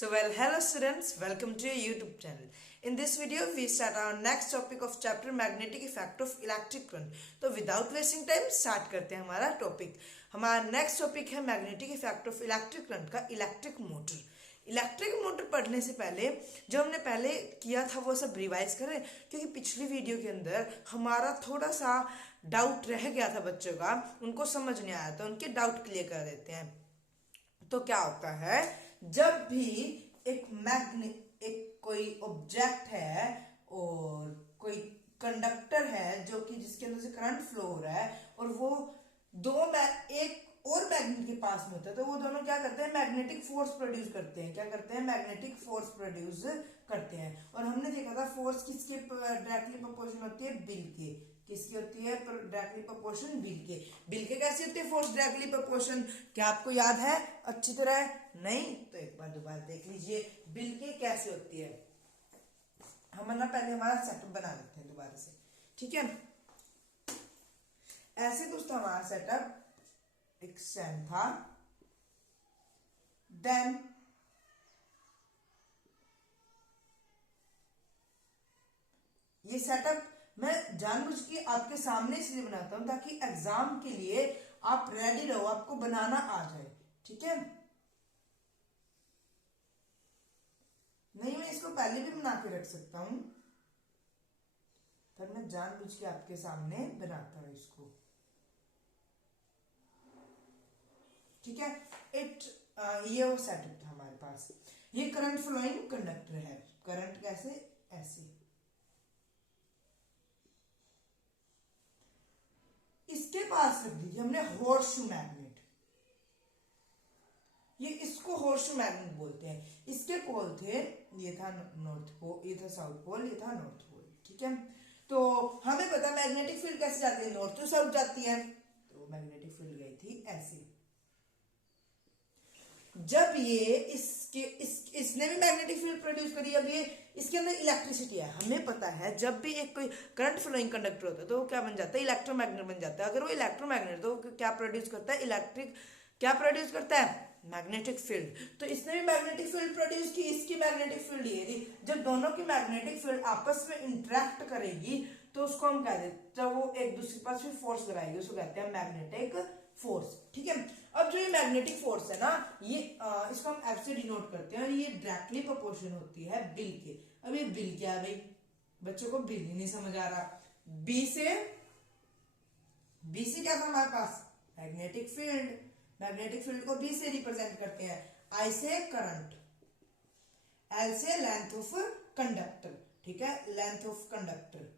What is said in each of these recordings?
Hello students, welcome to your YouTube channel. In this video, we start our next topic of chapter magnetic effect of electric current. तो without wasting time, start करते हैं हमारा topic. हमारा next topic है magnetic effect of electric current का electric motor. Electric motor पढ़ने से पहले जो हमने पहले किया था वो सब रिवाइज करें, क्योंकि पिछली वीडियो के अंदर हमारा थोड़ा सा डाउट रह गया था बच्चों का, उनको समझ नहीं आया था, उनके डाउट क्लियर कर देते हैं. तो क्या होता है, जब भी एक कोई ऑब्जेक्ट है और कोई कंडक्टर है जो कि जिसके अंदर से करंट फ्लो हो रहा है और वो एक और मैग्नेट के पास में होता है, तो वो दोनों क्या करते हैं, मैग्नेटिक फोर्स प्रोड्यूस करते हैं. क्या करते हैं, मैग्नेटिक फोर्स प्रोड्यूस करते हैं. और हमने देखा था फोर्स किसके डायरेक्टली प्रोपोर्शनल होती है, बिल के. किसकी होती है, डायरेक्टली प्रोपोर्शन बिल के. बिल के कैसी होती है फोर्स डायरेक्टली प्रोपोर्शन, क्या आपको याद है अच्छी तरह? नहीं तो एक बार दोबारा देख लीजिए बिल के कैसे होती है. हम ना पहले हमारा सेटअप बना लेते हैं दोबारा से, ठीक है. ऐसे दोस्तों हमारा सेटअप एक स्टैंड था, देन ये सेटअप मैं जानबूझ के आपके सामने इसलिए बनाता हूं ताकि एग्जाम के लिए आप रेडी रहो, आपको बनाना आ जाए, ठीक है. नहीं मैं इसको पहले भी बना के रख सकता हूं, पर मैं जानबूझ के आपके सामने बनाता हूं इसको, ठीक है. ये वो सेटअप था हमारे पास. ये करंट फ्लोइंग कंडक्टर है. करंट कैसे, ऐसे. इसके पास रख दीजिए हमने हॉर्सशू मैग्नेट. ये इसको हॉर्सशू मैग्नेट बोलते हैं. इसके पोल थे, ये था नॉर्थ पोल, ये था साउथ पोल, ये था नॉर्थ पोल, ठीक है. तो हमें पता मैग्नेटिक फील्ड कैसे जाती है, नॉर्थ टू साउथ जाती है. तो मैग्नेटिक फील्ड गई थी ऐसे. जब ये इसने भी मैग्नेटिक फील्ड प्रोड्यूस करी, अब ये इसके अंदर इलेक्ट्रिसिटी है. हमें पता है जब भी एक कोई करंट फ्लोइंग कंडक्टर होता है तो वो क्या बन जाता है, इलेक्ट्रोमैग्नेट बन जाता है. अगर वो इलेक्ट्रोमैग्नेट तो क्या प्रोड्यूस करता है, क्या प्रोड्यूस करता है, मैग्नेटिक फील्ड. तो इसने भी मैग्नेटिक फील्ड प्रोड्यूस की, इसकी मैग्नेटिक फील्ड ये थी. जब दोनों की मैग्नेटिक फील्ड आपस में इंटरेक्ट करेगी तो उसको हम कह देते, जब वो एक दूसरे के पास फिर फोर्स लगाएगी उसको कहते हैं मैग्नेटिक फोर्स, ठीक है. अब जो ये मैग्नेटिक फोर्स है ना, ये इसको हम F से डिनोट करते हैं और ये डायरेक्टली प्रोपोर्शन होती है बिल के. अब ये बिल क्या है भाई, बच्चों को बिल ही नहीं समझ आ रहा. बी से क्या था हमारे पास, मैग्नेटिक फील्ड. मैग्नेटिक फील्ड को बी से रिप्रेजेंट करते हैं. आई से करंट, एल से लेंथ ऑफ कंडक्टर, ठीक है, लेंथ ऑफ कंडक्टर.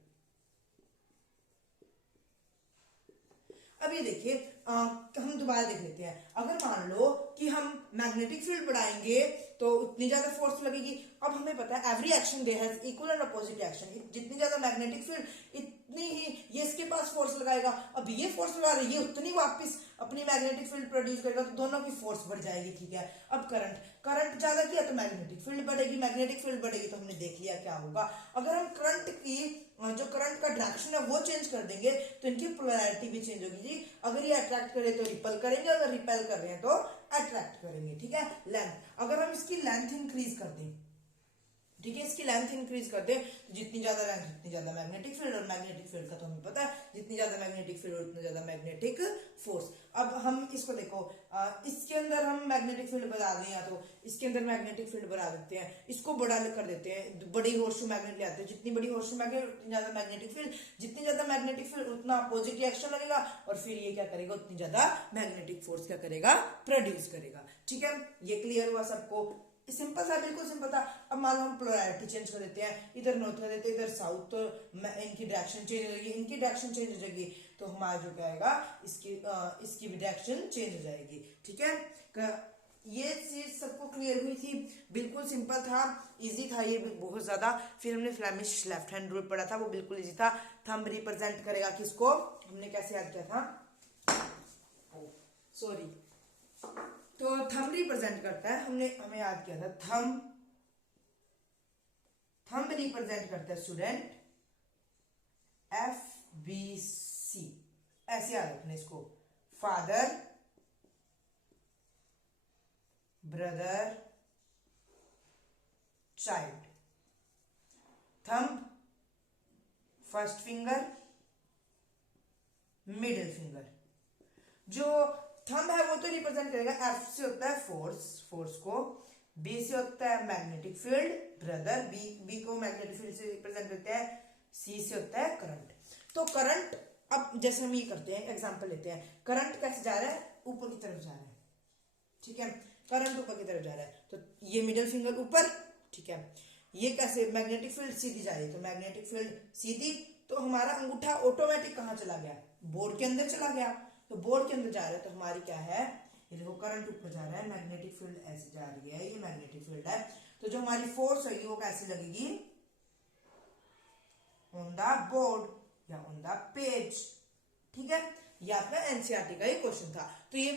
अब ये देखिए हम दोबारा देख लेते हैं. अगर मान लो कि हम मैग्नेटिक फील्ड बढ़ाएंगे तो उतनी ज्यादा फोर्स लगेगी. अब हमें पता है every action there has equal and opposite action. जितनी ज्यादा मैग्नेटिक फील्ड इतनी ही ये इसके पास फोर्स लगाएगा. अब ये फोर्स लगा रही है, उतनी वापस अपनी मैग्नेटिक फील्ड प्रोड्यूस करेगा, तो दोनों की फोर्स बढ़ जाएगी, ठीक है. अब करंट ज्यादा किया तो मैग्नेटिक फील्ड बढ़ेगी, मैग्नेटिक फील्ड बढ़ेगी तो हमने देख लिया क्या होगा. अगर हम जो करंट का डायरेक्शन है वो चेंज कर देंगे तो इनकी पोलैरिटी भी चेंज होगी जी. अगर ये अट्रैक्ट करे तो रिपल करेंगे, अगर रिपेल कर रहे हैं तो अट्रैक्ट करेंगे, ठीक है. लेंथ, अगर हम इसकी लेंथ इंक्रीज कर दें, ठीक है, इसकी लेंथ इंक्रीज कर दे तो जितनी ज्यादा लेंथ उतनी ज्यादा मैग्नेटिक फील्ड, और मैग्नेटिक फील्ड का तो हमें पता है जितनी ज्यादा मैग्नेटिक फील्ड उतनी ज्यादा मैग्नेटिक फोर्स. अब हम इसको देखो, इसके अंदर हम मैग्नेटिक फील्ड बढ़ा दें या तो इसके अंदर मैग्नेटिक फील्ड बढ़ा देते हैं, इसको बड़ा कर देते हैं, बड़ी हॉर्सशू मैग्नेट ले आते हैं. जितनी बड़ी हॉर्सशू मैग्नेट उतनी ज्यादा मैग्नेटिक फील्ड, जितनी ज्यादा मैग्नेटिक फील्ड उतना अपोजिट रिएक्शन लगेगा और फिर ये क्या करेगा, उतनी ज्यादा मैग्नेटिक फोर्स क्या करेगा, प्रोड्यूस करेगा, ठीक है. ये क्लियर हुआ सबको? सिंपल था, बिल्कुल सिंपल था. अब मान लो हम पोलैरिटी चेंज कर देते हैं, इधर नॉर्थ कर देते हैं, इधर साउथ, तो इनकी डायरेक्शन चेंज हो जाएगी, इनकी डायरेक्शन चेंज हो जाएगी, तो हमारा जो क्या आएगा, इसकी भी डायरेक्शन चेंज हो जाएगी, ठीक है. ये चीज सबको क्लियर हुई थी, बिल्कुल सिंपल था, इजी था ये बहुत ज्यादा. फिर हमने फ्लेमिश लेफ्ट हैंड रूल पढ़ा था, वो बिल्कुल इजी था. थंब रिप्रेजेंट करेगा किसको, हमने कैसे याद किया था, सॉरी, तो थंब रिप्रेजेंट करता है, हमें याद किया था थंब रिप्रेजेंट करता है स्टूडेंट FBC. ऐसे याद रखना इसको, father, brother, child, thumb first finger, middle finger. जो थंब है वो तो रिप्रेजेंट करेगा, एफ से होता है फोर्स, फोर्स को, बी से होता है मैग्नेटिक फील्ड, ब्रदर, बी को मैग्नेटिक फील्ड से रिप्रेजेंट करते हैं, सी से होता है करंट। तो करंट, अब जैसे हम ये करते हैं, एग्जांपल लेते हैं, करंट कैसे जा रहा है, ऊपर की तरफ जा रहा है, ठीक है, करंट ऊपर की तरफ जा रहा है, तो ये मिडिल फिंगर ऊपर, ठीक है। ये कैसे, मैग्नेटिक फील्ड सीधी जा रही है, तो मैग्नेटिक फील्ड सीधी, तो हमारा अंगूठा ऑटोमेटिक कहाँ चला गया, बोर्ड के अंदर चला गया, तो बोर्ड के अंदर जा रहा है, तो हमारी क्या है, ये देखो करंट ऊपर जा रहा है, मैग्नेटिक फील्ड ऐसे जा रही है, ये मैग्नेटिक फील्ड है, तो जो हमारी फोर्स है वो कैसे लगेगी, ऑन द बोर्ड या ऑन द पेज, ठीक है। ये आपका एनसीईआरटी का ही क्वेश्चन था। तो ये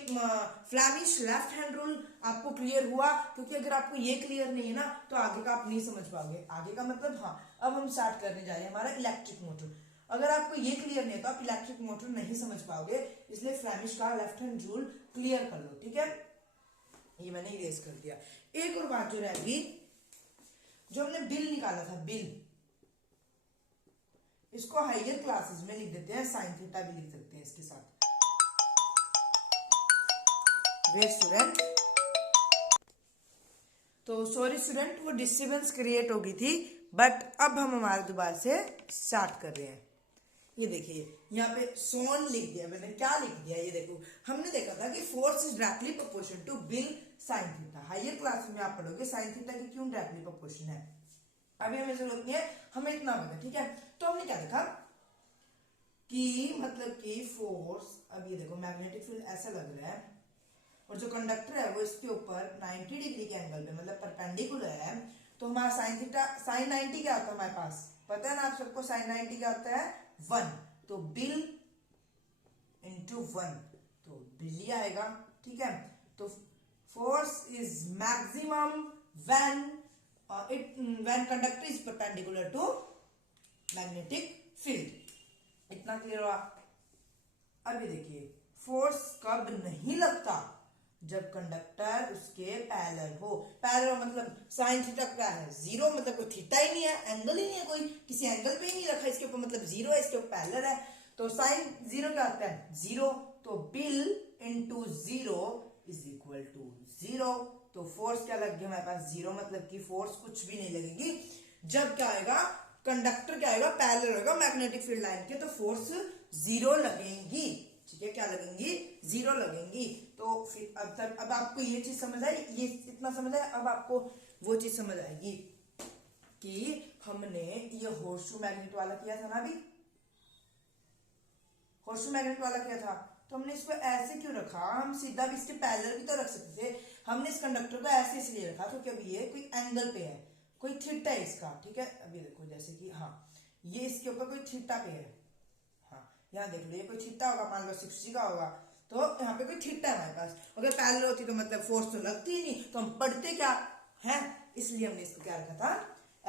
फ्लैमिश लेफ्ट हैंड रूल आपको क्लियर हुआ, क्योंकि अगर आपको ये क्लियर नहीं है ना तो आगे का आप नहीं समझ पाओगे। आगे का मतलब, हाँ अब हम स्टार्ट करने जा रहे हैं हमारा इलेक्ट्रिक मोटर। अगर आपको ये क्लियर नहीं है तो आप इलेक्ट्रिक मोटर नहीं समझ पाओगे, इसलिए फ्लैमिश का लेफ्ट हैंड रूल क्लियर कर लो, ठीक है। ये मैंने इरेज कर दिया। एक और बात जो रहेगी, जो हमने बिल निकाला था, बिल, इसको हायर क्लासेस में लिख देते हैं, साइन थीटा भी लिख सकते हैं इसके साथ। वेट स्टूडेंट, तो सॉरी स्टूडेंट, वो डिस्टर्बेंस क्रिएट हो गई थी, बट अब हम हमारे दोबारा से स्टार्ट कर रहे हैं। ये देखिए यहाँ पे सोन लिख दिया मैंने, क्या लिख दिया, ये देखो, हमने देखा था कि force is directly proportional to BIL sine theta. Higher class में आप पढ़ोगे साइन थीटा की क्यों डायरेक्टली प्रोपोर्शनल है, अभी हमें जरूरत नहीं है, हमें इतना पता, ठीक है। तो हमने क्या देखा कि मतलब कि फोर्स, अब ये देखो मैग्नेटिक फील्ड ऐसा लग रहा है, और जो कंडक्टर है वो इसके ऊपर 90 डिग्री के एंगल पे, मतलब परपेंडिकुलर है, तो हमारा साइन थीटा, साइन 90 क्या होता है हमारे पास, पता है ना आप सबको, साइन 90 क्या होता है, 1, तो बिल इंटू 1, तो बिल ही आएगा, ठीक है। तो force is maximum when when conductor is perpendicular to magnetic field। इतना क्लियर हुआ। अब ये देखिए, फोर्स कब नहीं लगता, जब कंडक्टर उसके पैरेलल हो। पैरेलल मतलब साइन थीटा क्या है, जीरो, मतलब कोई थीटा ही नहीं है, एंगल ही नहीं है, कोई किसी एंगल पे ही नहीं रखा इसके ऊपर, मतलब जीरो है, इसके ऊपर पैरेलल है, तो साइन जीरो क्या होता है, जीरो, तो BIL into zero is equal to zero. तो फोर्स क्या लग गया हमारे पास, जीरो, मतलब कि फोर्स कुछ भी नहीं लगेगी। जब क्या आएगा, कंडक्टर क्या आएगा, पैरेलल होगा मैग्नेटिक फील्ड लाइन के, तो फोर्स जीरो लगेंगी, ठीक है, क्या लगेंगी, जीरो लगेंगी। तो फिर अब आपको ये चीज समझ आई, ये इतना समझ आया। अब आपको वो चीज समझ आएगी कि हमने ये हॉर्सशू मैग्नेट वाला किया था ना, अभी हॉर्सशू मैग्नेट वाला किया था, तो हमने इसको ऐसे क्यों रखा, हम सीधा भी इसके पैरेलल भी तो रख सकते थे, हमने इस कंडक्टर को ऐसे इसलिए रखा क्योंकि अभी ये कोई एंगल पे है, कोई थीटा है इसका, ठीक है। अभी देखो जैसे कि, हाँ ये इसके ऊपर कोई थीटा पे है, हाँ यहाँ देख लो, ये कोई थीटा होगा, मान लो 60 का होगा, तो यहाँ पे कोई थीटा है हमारे पास। अगर पैरेलल होती तो मतलब फोर्स तो लगती ही नहीं, तो हम पढ़ते क्या है, इसलिए हमने इसको क्या रखा था,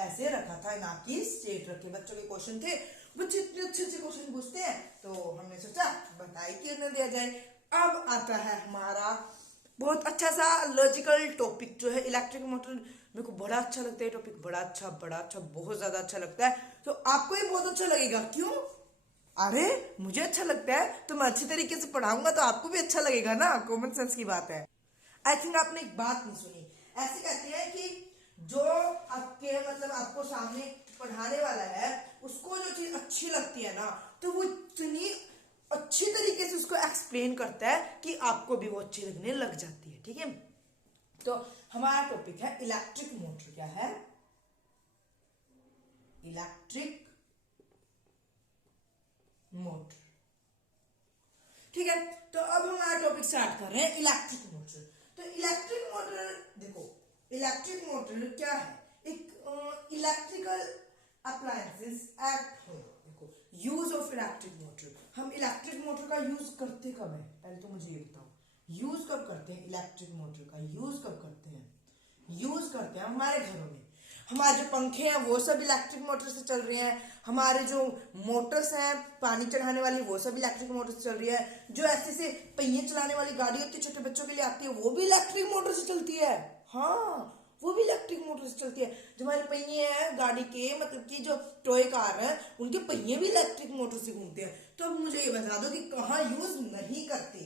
ऐसे रखा था, ना कि स्ट्रेट रखे। बच्चों के क्वेश्चन थे, बच्चे इतने अच्छे अच्छे क्वेश्चन पूछते हैं, तो हमने सोचा बताई क्यों न दिया जाए। अब आता है हमारा बहुत अच्छा सा लॉजिकल टॉपिक जो है इलेक्ट्रिक मोटर। मेरे को बड़ा अच्छा लगता है टॉपिक, बड़ा अच्छा, बहुत ज्यादा अच्छा लगता है, तो आपको भी बहुत अच्छा लगेगा। क्यों, अरे मुझे अच्छा लगता है तो मैं अच्छी तरीके से पढ़ाऊंगा तो आपको भी अच्छा लगेगा ना, कॉमन सेंस की बात है। आई थिंक आपने एक बात नहीं सुनी, ऐसे कहते हैं कि जो आपके मतलब आपको सामने पढ़ाने वाला है उसको जो चीज अच्छी लगती है ना, तो वो इतनी अच्छी तरीके से उसको एक्सप्लेन करता है कि आपको भी वो अच्छी लगने लग जाती है, ठीक है। तो हमारा टॉपिक है इलेक्ट्रिक मोटर। क्या है, इलेक्ट्रिक मोटर, ठीक है। तो अब हमारा टॉपिक स्टार्ट कर रहे हैं इलेक्ट्रिक मोटर। तो इलेक्ट्रिक मोटर देखो, इलेक्ट्रिक मोटर क्या है, एक इलेक्ट्रिकल अप्लायंसेस एक्ट है। देखो यूज ऑफ इलेक्ट्रिक मोटर, हम इलेक्ट्रिक मोटर का यूज करते कब है, पहले तो मुझे ये बताओ, यूज कब करते हैं इलेक्ट्रिक मोटर का, यूज कब करते हैं, यूज करते हैं हमारे घरों में। हमारे जो पंखे हैं वो सब इलेक्ट्रिक मोटर से चल रहे हैं, हमारे जो मोटर्स हैं पानी चढ़ाने वाली वो सब इलेक्ट्रिक मोटर से चल रही है, जो ऐसे से पहिए चलाने वाली गाड़ी होती है छोटे बच्चों के लिए आती है वो भी इलेक्ट्रिक मोटर से चलती है, हाँ वो भी इलेक्ट्रिक मोटर से चलती है। जो हमारे पहिए हैं गाड़ी के, मतलब कि जो टॉय कार है, उनके पहिए भी इलेक्ट्रिक मोटर से घूमते हैं। तो अब मुझे ये बता दो कि कहाँ यूज नहीं करते।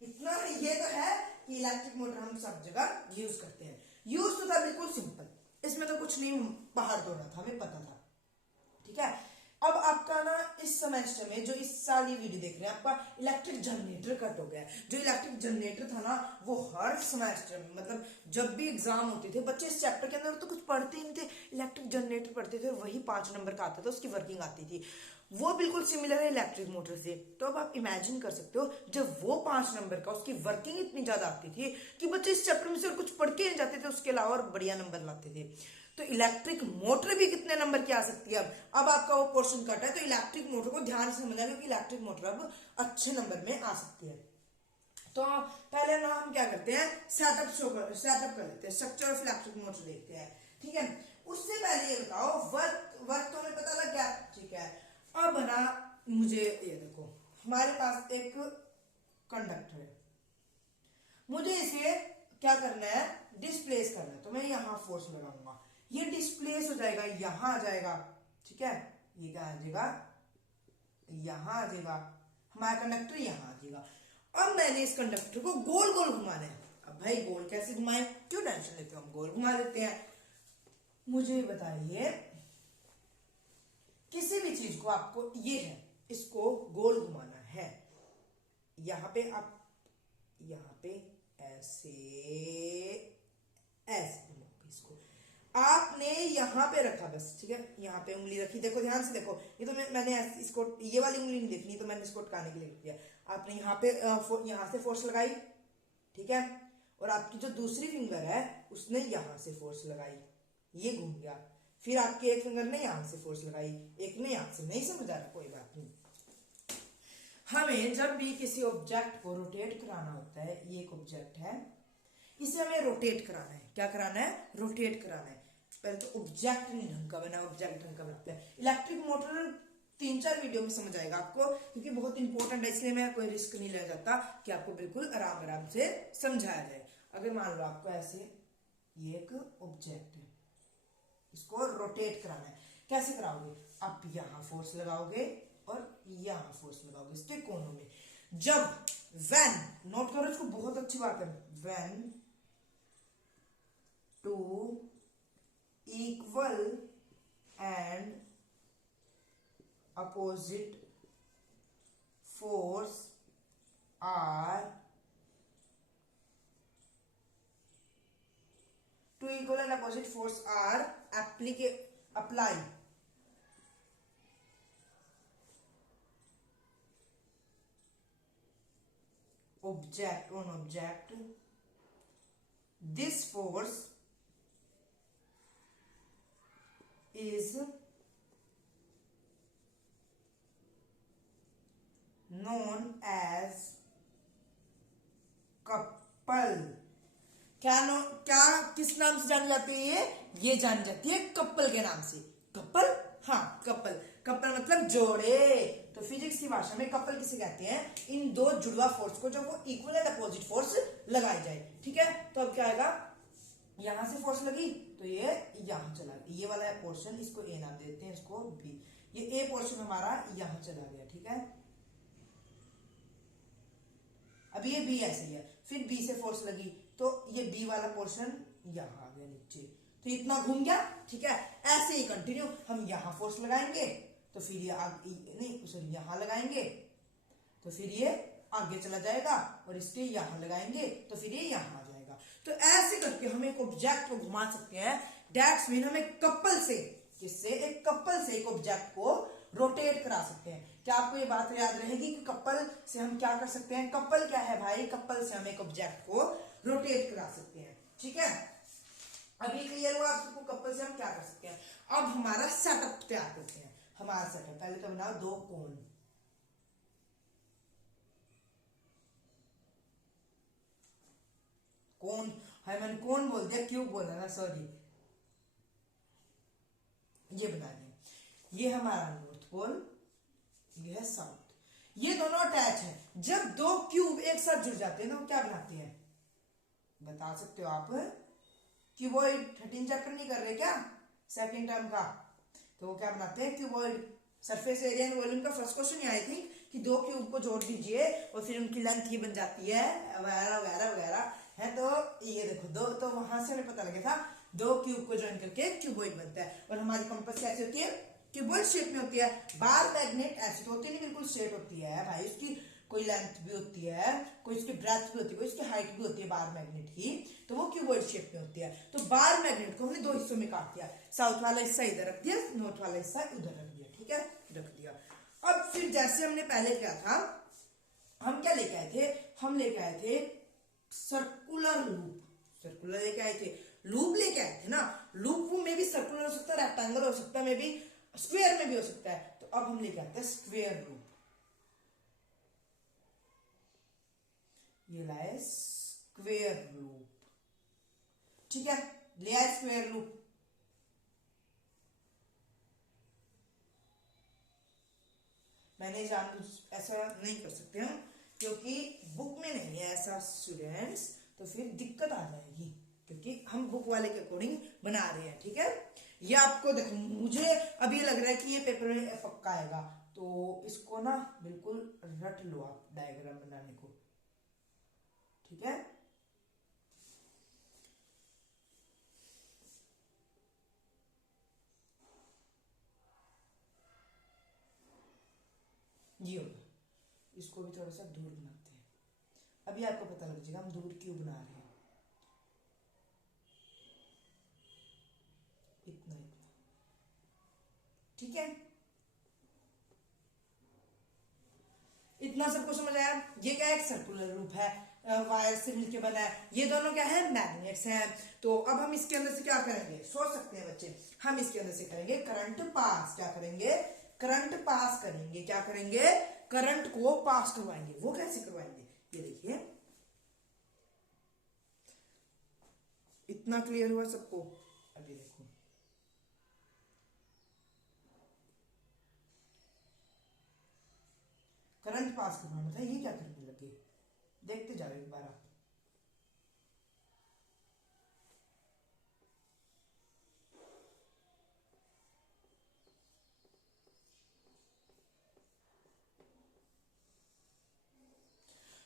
इतना ये तो है कि इलेक्ट्रिक मोटर हम सब जगह यूज करते हैं। यूज तो था बिल्कुल सिंपल, इसमें तो कुछ नहीं बाहर धोना था, हमें पता था, ठीक है। अब आपका ना इस सेमेस्टर में जो इस साल ये वीडियो देख रहे हैं, आपका इलेक्ट्रिक जनरेटर कट हो गया है। जो इलेक्ट्रिक जनरेटर था ना, वो हर सेमेस्टर में, मतलब जब भी एग्जाम होते थे, बच्चे इस चैप्टर के अंदर तो कुछ पढ़ते ही नहीं थे, इलेक्ट्रिक जनरेटर पढ़ते थे, वही 5 नंबर का आता था, उसकी वर्किंग आती थी। वो बिल्कुल सिमिलर है इलेक्ट्रिक मोटर से। तो अब आप इमेजिन कर सकते हो, जब वो 5 नंबर का, उसकी वर्किंग इतनी ज्यादा आती थी कि बच्चे इस चैप्टर में से और कुछ पढ़ के नहीं जाते थे, उसके अलावा और बढ़िया नंबर लाते थे। तो इलेक्ट्रिक मोटर भी कितने नंबर की आ सकती है। अब आपका वो पोर्शन कट है, तो इलेक्ट्रिक मोटर को ध्यान से समझना, क्योंकि इलेक्ट्रिक मोटर अब अच्छे नंबर में आ सकती है। तो पहले ना हम क्या करते हैं, सेटअप कर लेते हैं, स्ट्रक्चर ऑफ इलेक्ट्रिक मोटर देखते हैं, ठीक है। उससे पहले ये बताओ, वर्क तो हमें पता लग गया, ठीक है। अब ना मुझे ये देखो, हमारे पास एक कंडक्टर है, मुझे इसे क्या करना है, डिस्प्लेस करना है। तो मैं यहां फोर्स लगाऊंगा, ये डिस्प्लेस हो जाएगा, यहां आ जाएगा, ठीक है। ये क्या आ जाएगा, यहां आ जाएगा, हमारा कंडक्टर यहां आ जाएगा। अब मैंने इस कंडक्टर को गोल गोल घुमाना है। अब भाई गोल कैसे घुमाए, क्यों टेंशन लेते हो, हम गोल घुमा देते हैं। मुझे बताइए, किसी भी चीज को आपको, ये है, इसको गोल घुमाना है, यहां पे आप, यहां पे ऐसे ऐसे घुमाओगे इसको, आपने यहां पे रखा बस, ठीक है, यहां पे उंगली रखी, देखो ध्यान से देखो, ये तो मैंने इसको, ये वाली उंगली नहीं देखनी, तो मैंने इसको अटकाने के लिए रख दिया। आपने यहाँ पे यहां से फोर्स लगाई, ठीक है, और आपकी जो दूसरी फिंगर है उसने यहां से फोर्स लगाई, ये घूम गया। फिर आपके एक फिंगर ने यहां से फोर्स लगाई, एक ने यहां से। नहीं समझ आ रहा, कोई बात नहीं। हमें जब भी किसी ऑब्जेक्ट को रोटेट कराना होता है, ये एक ऑब्जेक्ट है, इसे हमें रोटेट कराना है। क्या कराना है, रोटेट कराना है। पहले तो ऑब्जेक्ट नहीं ढंग का बना, ऑब्जेक्ट ढंग का बनता है। इलेक्ट्रिक मोटर 3-4 वीडियो में समझ आएगा आपको, क्योंकि बहुत इंपॉर्टेंट है, इसलिए मैं कोई रिस्क नहीं ले जाता कि आपको बिल्कुल आराम आराम से समझाया जाए। अगर मान लो आपको ऐसे, ये एक ऑब्जेक्ट है, इसको रोटेट कराना है, कैसे कराओगे, आप यहां फोर्स लगाओगे और यहां फोर्स लगाओगे इसके कोनों में। जब व्हेन, नोट करो इसको, बहुत अच्छी बात है, when two equal and opposite force are two equal and opposite force are apply object on object, this force is known as couple। क्या किस नाम से जानी जाती है, ये जानी जाती है कपल के नाम से। कपल, हाँ कपल, कपल मतलब जोड़े। तो फिजिक्स की भाषा में कपल किसे कहते हैं, इन दो जुड़वा फोर्स को जो वो इक्वल एंड अपोजिट फोर्स लगाई जाए, ठीक है। तो अब क्या आएगा, यहां से फोर्स लगी तो ये यहां चला गया, ये वाला पोर्शन, इसको ए नाम देते हैं, इसको बी। ये ए पोर्शन हमारा यहां चला गया, ठीक है। अब ये बी ऐसे ही है, फिर बी से फोर्स लगी तो ये बी वाला पोर्शन यहां आ गया नीचे, तो इतना घूम गया, ठीक है। ऐसे ही कंटिन्यू, हम यहां फोर्स लगाएंगे तो फिर ये नहीं सॉरी, यहां लगाएंगे तो फिर ये आगे चला जाएगा, और इसके यहां लगाएंगे तो फिर ये यहां आ जाएगा। तो ऐसे करके हम एक ऑब्जेक्ट को घुमा सकते हैं। दैट्स मीन हम एक कपल से, किससे, एक कपल से एक ऑब्जेक्ट को रोटेट करा सकते हैं। क्या आपको ये बात याद रहेगी कि कपल से हम क्या कर सकते हैं, कपल क्या है भाई, कपल से हम एक ऑब्जेक्ट को रोटेट करा सकते हैं, ठीक है। अभी क्लियर हुआ आपको कपल से हम क्या कर सकते हैं। अब हमारा सेटअप तैयार करते हैं। हमारा सेटअप पहले तो बनाओ 2 कोन, कोन है, मैंने कोन बोल दिया, क्यूब बोला ना, सॉरी। ये बना दें, ये हमारा नॉर्थ पोल, ये है साउथ, ये दोनों अटैच है। जब 2 क्यूब एक साथ जुड़ जाते हैं ना, क्या बनाते हैं, बता सकते हो आप, क्यूबॉइड 13 चैप्टर नहीं कर रहे क्या सेकंड टर्म का, तो वो क्या बनाते हैं cuboid. Surface area and volume का फर्स्ट क्वेश्चन आई थिंक कि दो क्यूब को जोड़ दीजिए और फिर उनकी लेंथ ये बन जाती है वगैरह वगैरह वगैरह है। तो ये देखो दो, तो वहां से हमें पता लगा था दो क्यूब को ज्वाइन करके क्यूबॉइड बनता है। और हमारी कंपास कैसे होती है क्यूबॉइड शेप में होती है। बार मैग्नेट ऐसी तो होती नहीं बिल्कुल स्ट्रेट होती है भाई, उसकी कोई लेंथ भी होती है, कोई उसकी ब्रेथ भी होती है, कोई उसकी हाइट भी होती है बार मैग्नेट की, तो वो क्यूबॉइड शेप में होती है। तो बार मैग्नेट को हमने दो हिस्सों में काट दिया, साउथ वाला हिस्सा इधर रख दिया, नॉर्थ वाला हिस्सा उधर रख दिया, ठीक है रख दिया। अब फिर जैसे हमने पहले क्या था, हम क्या लेके आए थे, हम लेके आए थे सर्कुलर लूप, सर्कुलर लेके आए थे, लूप लेके आए थे ना। लूप में भी सर्कुलर हो सकता है, रेक्टेंगल हो सकता है, में भी स्क्वायर में भी हो सकता है। तो अब हम लेके आते हैं स्क्वायर लूप। ये लाए स्क्वायर लूप, ठीक है ले आए स्क्वायर लूप। मैंने जान ऐसा नहीं कर सकते हम क्योंकि बुक में नहीं है ऐसा स्टूडेंट्स, तो फिर दिक्कत आ जाएगी क्योंकि हम बुक वाले के अकॉर्डिंग बना रहे हैं, ठीक है। ये आपको देखो मुझे अभी लग रहा है कि ये पेपर में पक्का आएगा, तो इसको ना बिल्कुल रट लो आप डायग्राम बनाने को, ठीक है। ये होगा, इसको भी थोड़ा सा दूर बनाते हैं। अभी आपको पता लग जाएगा हम दूर क्यों बना रहे हैं। इतना इतना, ठीक है इतना सबको समझ आया। ये क्या है सर्कुलर लूप है, वायर से मिलके बना है, ये दोनों क्या है मैग्नेट्स हैं। तो अब हम इसके अंदर से क्या करेंगे, सोच सकते हैं बच्चे, हम इसके अंदर से करेंगे करंट पास। क्या करेंगे करंट पास करेंगे, क्या करेंगे करंट को पास करवाएंगे। वो कैसे करवाएंगे ये देखिए, इतना क्लियर हुआ सबको। अभी देखो करंट पास करवाना था, ये क्या करने लगे देखते जाओ एक बार आप।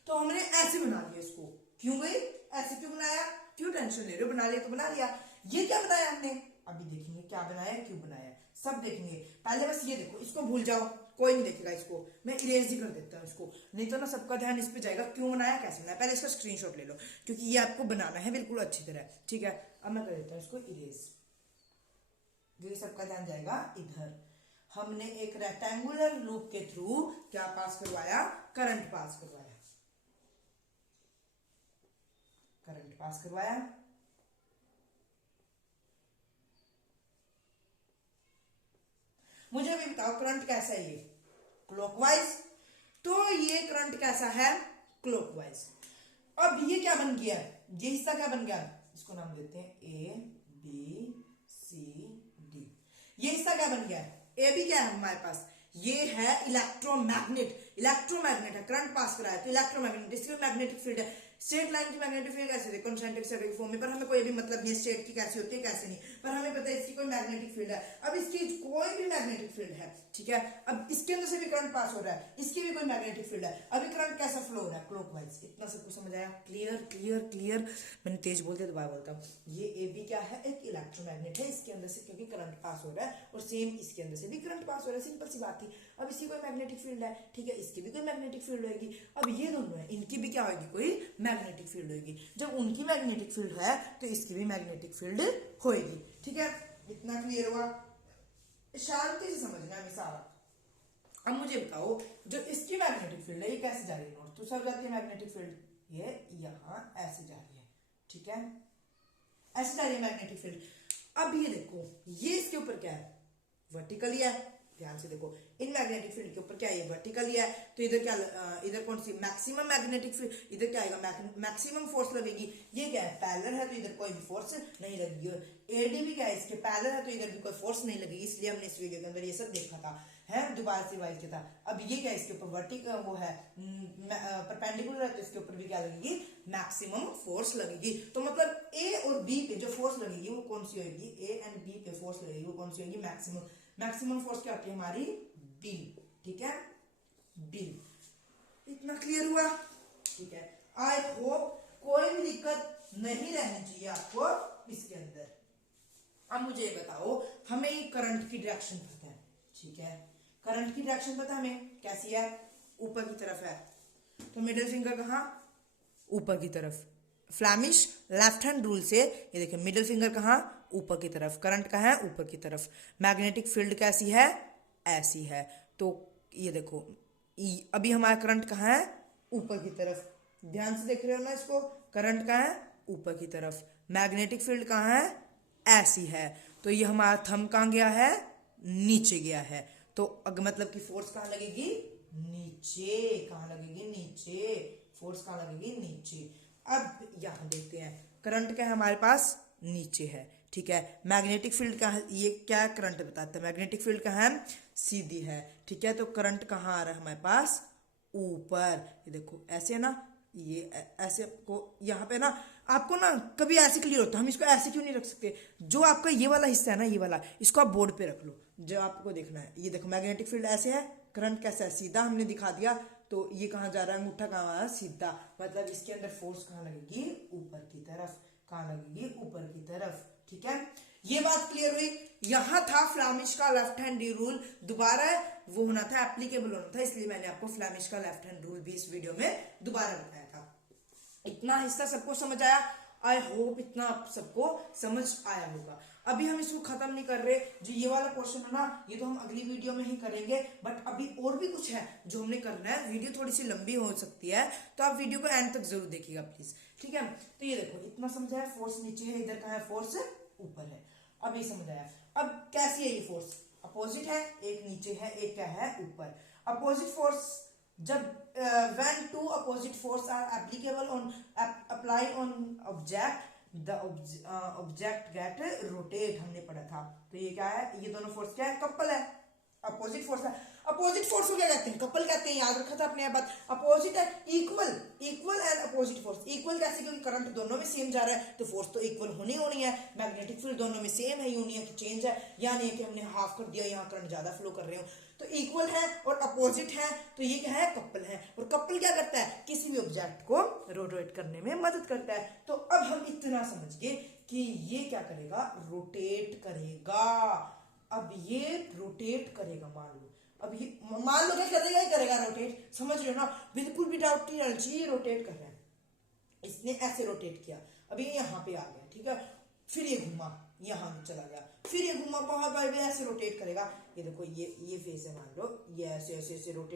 तो हमने ऐसे बना लिया इसको, क्यों भाई ऐसे क्यों बनाया, क्यों टेंशन ले रहे हो, बना लिया तो बना लिया। ये क्या बनाया हमने, अभी देखेंगे क्या बनाया क्यों बनाया, सब देखेंगे। पहले बस ये देखो, इसको भूल जाओ, कोई नहीं देखेगा इसको, मैं इरेज ही कर देता हूँ इसको, नहीं तो ना सबका ध्यान इस पे जाएगा क्यों बनाया कैसे बनाया। पहले इसका स्क्रीनशॉट ले लो क्योंकि ये आपको बनाना है बिल्कुल अच्छी तरह, ठीक है। अब मैं कर देता हूँ इसको इरेज, ये सबका ध्यान जाएगा इधर। हमने एक रेक्टेंगुलर लूप के थ्रू क्या पास करवाया, करंट पास करवाया, करंट पास करवाया। मुझे अभी बताओ करंट कैसा है, ये क्लॉकवाइज, तो ये करंट कैसा है क्लॉकवाइज। अब ये क्या बन गया, ये हिस्सा क्या बन गया, इसको नाम देते हैं ए बी सी डी। ये हिस्सा क्या बन गया, ए बी क्या है हमारे पास, ये है इलेक्ट्रोमैग्नेट, इलेक्ट्रोमैग्नेट है, करंट पास करा है तो इलेक्ट्रोमैग्नेट, इसकी मैग्नेटिक फील्ड है। स्ट्रेट लाइन की मैग्नेटिक फील्ड कैसे होती है कॉन्सेंट्रिक सर्किल फॉर्म में, पर हमें कोई भी मतलब नहीं स्ट्रेट की कैसे होती है कैसे नहीं, पर हमें पता है इसकी कोई मैग्नेटिक फील्ड है। अब इसकी कोई भी मैग्नेटिक फील्ड है, ठीक है। अब इसके अंदर से भी करंट पास हो रहा है, इसकी भी कोई मैग्नेटिक फील्ड है, अभी करंट कैसा फ्लो हो रहा है क्लॉकवाइज। इतना सबको समझ आया, क्लियर क्लियर क्लियर। मैंने तेज बोलते दोबारा बोलता हूँ, ये ए बी क्या है एक इलेक्ट्रोमैग्नेट है, इसके अंदर से क्योंकि करंट पास हो रहा है और सेम इसके अंदर से भी करंट पास हो रहा है, सिंपल सी बात थी। अब इसकी कोई मैग्नेटिक फील्ड है, ठीक है, इसकी भी कोई मैग्नेटिक फील्ड होगी। अब ये दोनों है, इनकी भी क्या होगी कोई मैग्नेटिक फील्ड होगी। जब उनकी मैग्नेटिक फील्ड है तो इसकी भी मैग्नेटिक फील्ड होगी, ठीक है। इतना क्लियर हुआ, शांति से समझना है सारा। अब मुझे बताओ जो इसकी मैग्नेटिक फील्ड है ये कैसे जा रही है, नॉर्थ टू साउथ जाती है मैग्नेटिक फील्ड, ये यहां ऐसे जा रही है, ठीक है, ऐसे जा रही है मैग्नेटिक फील्ड। अब ये देखो ये इसके ऊपर क्या है वर्टिकली है, ध्यान से देखो इन मैग्नेटिक फील्ड के ऊपर क्या है वर्टिकली है, तो इधर क्या इधर कौन सी मैक्सिमम मैग्नेटिक फील्ड, इधर क्या आएगा मैक्सिमम फोर्स लगेगी। ये क्या है पैरेलल है तो इधर कोई भी फोर्स नहीं लगेगी। एडी भी क्या है इसके पैरेलल है तो इधर भी कोई फोर्स नहीं लगेगी, इसलिए हमने इस वीडियो के अंदर ये सब देखा था, है दोबारा से रिवाइज किया था। अब ये क्या है इसके ऊपर वर्टिकल वो है परपेंडिकुलर है तो इसके ऊपर भी क्या लगेगी मैक्सिमम फोर्स लगेगी। तो मतलब ए और बी पे जो फोर्स लगेगी वो कौन सी होगी, ए एंड बी पे फोर्स लगेगी वो कौन सी होगी, मैक्सिमम। मैक्सिमम फोर्स क्या होती है हमारी, बी, ठीक है, बी। इतना क्लियर हुआ, ठीक है। आई होप कोई भी दिक्कत नहीं रहनी चाहिए आपको इसके अंदर। अब मुझे ये बताओ, हमें करंट की डायरेक्शन पता है, ठीक है, करंट की डायरेक्शन पता हमें कैसी है, ऊपर की तरफ है, तो मिडिल फिंगर कहाँ, ऊपर की तरफ। फ्लैमिश लेफ्ट हैंड रूल से ये देखिए मिडिल फिंगर कहाँ, ऊपर की तरफ, करंट कहाँ है, ऊपर की तरफ। मैग्नेटिक फील्ड कैसी है, ऐसी है। तो ये देखो अभी हमारा करंट कहाँ है, ऊपर की तरफ, ध्यान से देख रहे हो ना इसको, करंट कहाँ है, ऊपर की तरफ। मैग्नेटिक फील्ड कहाँ है, ऐसी है। तो ये हमारा थंब कहाँ गया है, नीचे गया है। तो अगर मतलब कि फोर्स कहाँ लगेगी, नीचे, कहाँ लगेगी, नीचे, फोर्स कहाँ लगेगी, नीचे। अब यहां देखते हैं, करंट क्या है हमारे पास, नीचे है, ठीक है। मैग्नेटिक फील्ड कहाँ है, ये क्या करंट बताता है, मैग्नेटिक फील्ड कहाँ है, सीधी है, ठीक है। तो करंट कहाँ आ रहा है हमारे पास, ऊपर। ये देखो ऐसे है ना, ये ऐसे को यहाँ पे ना, आपको ना कभी ऐसे क्लियर होता है, हम इसको ऐसे क्यों नहीं रख सकते, जो आपका ये वाला हिस्सा है ना, ये वाला, इसको आप बोर्ड पे रख लो, जो आपको देखना है। ये देखो मैग्नेटिक फील्ड ऐसे है, करंट कैसा है, सीधा हमने दिखा दिया। तो ये कहाँ जा रहा है, अंगूठा कहाँ आ रहा है, सीधा, मतलब इसके अंदर फोर्स कहाँ लगेगी, ऊपर की तरफ, कहाँ लगेगी, ऊपर की तरफ, ठीक है। ये बात क्लियर हुई। यहां था फ्लैमिश का लेफ्ट हैंड रूल, दोबारा वो होना था, एप्लीकेबल होना था, इसलिए मैंने आपको फ्लैमिश का लेफ्ट हैंड रूल भी इस वीडियो में दोबारा बताया था। इतना हिस्सा सबको समझ आया, आई होप इतना आप सबको समझ आया होगा। अभी हम इसको खत्म नहीं कर रहे, जो ये वाला पोर्शन है ना, ये तो हम अगली वीडियो में ही करेंगे, बट अभी और भी कुछ है जो हमने करना है। वीडियो थोड़ी सी लंबी हो सकती है, तो आप वीडियो को एंड तक जरूर देखिएगा प्लीज, ठीक है। तो ये देखो इतना समझ आया, फोर्स नीचे है, इधर कहाँ है, फोर्स ऊपर है। अब ये समझ आया। अब कैसी है ये फोर्स, अपोजिट है, एक नीचे है, एक क्या है, ऊपर। अपोजिट फोर्स जब when two opposite force are applicable on apply on object, the object get rotate, हमने पढ़ा था। तो ये क्या है, ये दोनों फोर्स क्या है, कपल है, अपोजिट फोर्स है। अपोजिट फोर्स को क्या कहते हैं, कपल कहते हैं, याद रखा था अपने बात। अपोजिट है, equal, equal and opposite force. Equal कैसे, क्योंकि करंट दोनों में सेम जा रहा है, तो फोर्स तो इक्वल होनी होनी है। मैग्नेटिक फील्ड दोनों में सेम है, यूं है कि चेंज है, या नहीं है कि हमने हाफ कर दिया, यहाँ करंट ज्यादा फ्लो कर रहे हो। तो इक्वल है और अपोजिट है, तो ये क्या है, कपल है। और कपल क्या करता है, किसी भी ऑब्जेक्ट को रोटेट करने में मदद करता है। तो अब हम इतना समझ गए कि ये क्या करेगा, रोटेट करेगा। अब ये रोटेट करेगा, मान लो, अब ये मान लो क्या करेगा, ही करेगा रोटेट, समझ रहे हो ना, बिल्कुल भी डाउट नहीं रहना चाहिए, रोटेट कर रहा है। इसने ऐसे रोटेट किया, अब ये यहाँ पे आ गया, ठीक है, फिर ये घुमा, यहाँ चला गया, फिर ये घुमा, बहुत बार भी ऐसे रोटेट करेगा। ये देखो ये फेस है, मान लो ये ऐसे ऐसे ऐसे रोटेट